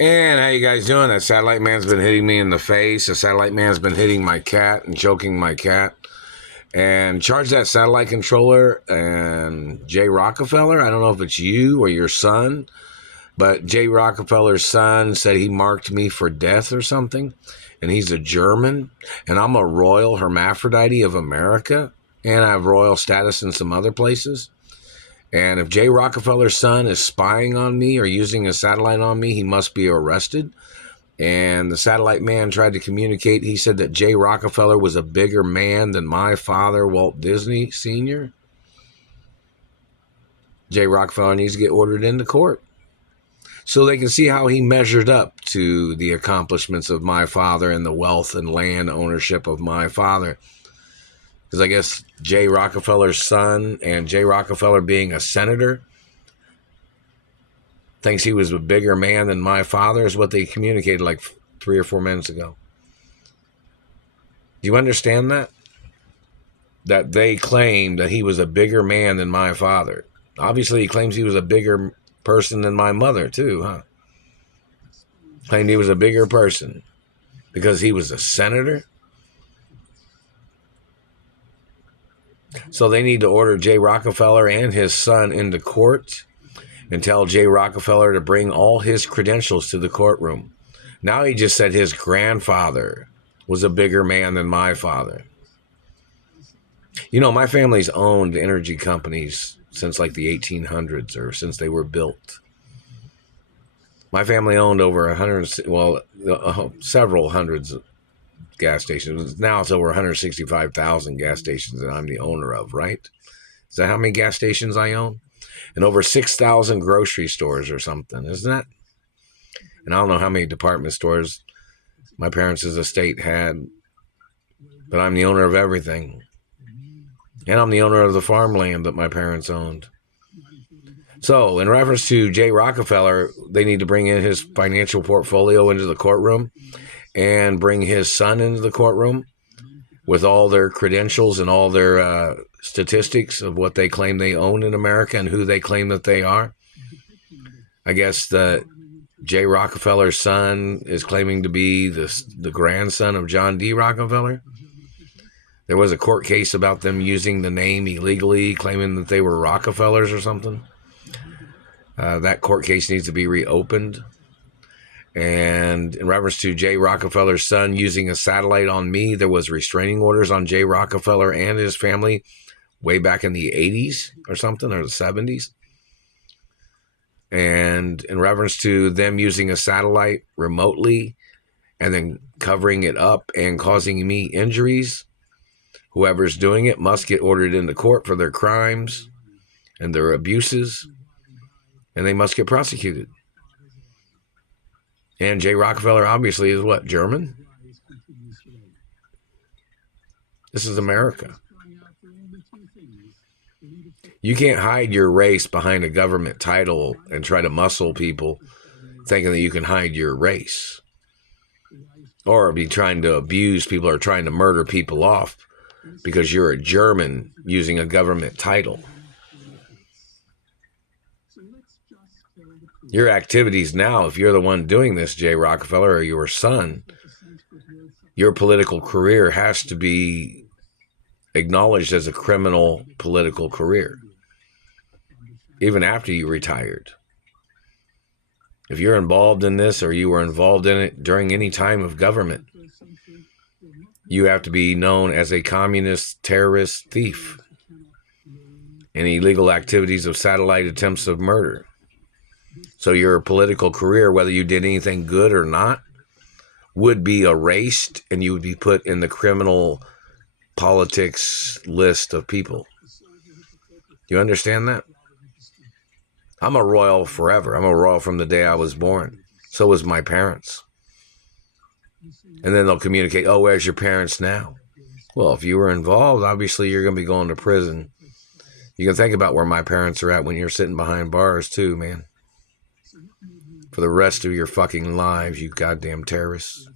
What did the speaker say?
And how you guys doing? That satellite man's been hitting me in the face. The satellite man's been hitting my cat and choking my cat. And charge that satellite controller and Jay Rockefeller. I don't know if it's you or your son, but Jay Rockefeller's son said he marked me for death or something. And he's a German. And I'm a royal hermaphrodite of America. And I have royal status in some other places. And if Jay Rockefeller's son is spying on me or using a satellite on me, he must be arrested. And the satellite man tried to communicate. He said that Jay Rockefeller was a bigger man than my father, Walt Disney Sr. Jay Rockefeller needs to get ordered into court so they can see how he measured up to the accomplishments of my father and the wealth and land ownership of my father. Because I guess Jay Rockefeller's son and Jay Rockefeller being a senator thinks he was a bigger man than my father is what they communicated like 3 or 4 minutes ago. Do you understand that? That they claim that he was a bigger man than my father. Obviously, he claims he was a bigger person than my mother, too, huh? Claimed he was a bigger person because he was a senator. So they need to order Jay Rockefeller and his son into court and tell Jay Rockefeller to bring all his credentials to the courtroom. Now he just said his grandfather was a bigger man than my father. You know, my family's owned energy companies since like the 1800s or since they were built. My family owned over several hundreds of gas stations. Now it's over 165,000 gas stations that I'm the owner of, right? Is that how many gas stations I own? And over 6,000 grocery stores or something, isn't that? And I don't know how many department stores my parents' estate had, but I'm the owner of everything. And I'm the owner of the farmland that my parents owned. So, in reference to Jay Rockefeller, they need to bring in his financial portfolio into the courtroom and bring his son into the courtroom with all their credentials and all their statistics of what they claim they own in America and who they claim that they are. I guess that Jay Rockefeller's son is claiming to be the grandson of John D. Rockefeller. There was a court case about them using the name illegally, claiming that they were Rockefellers or something. That court case needs to be reopened. And in reference to Jay Rockefeller's son using a satellite on me, there was restraining orders on Jay Rockefeller and his family way back in the 80s or something, or the 70s. And in reference to them using a satellite remotely and then covering it up and causing me injuries, whoever's doing it must get ordered into court for their crimes and their abuses, and they must get prosecuted. And Jay Rockefeller obviously is what, German? This is America. You can't hide your race behind a government title and try to muscle people thinking that you can hide your race. Or be trying to abuse people or trying to murder people off because you're a German using a government title. Your activities now, if you're the one doing this, Jay Rockefeller, or your son, your political career has to be acknowledged as a criminal political career, even after you retired. If you're involved in this or you were involved in it during any time of government, you have to be known as a communist, terrorist, thief, and illegal activities of satellite attempts of murder. So your political career, whether you did anything good or not, would be erased and you would be put in the criminal politics list of people. You understand that? I'm a royal forever. I'm a royal from the day I was born. So was my parents. And then they'll communicate, oh, where's your parents now? Well, if you were involved, obviously you're going to be going to prison. You can think about where my parents are at when you're sitting behind bars too, man. For the rest of your fucking lives, you goddamn terrorists.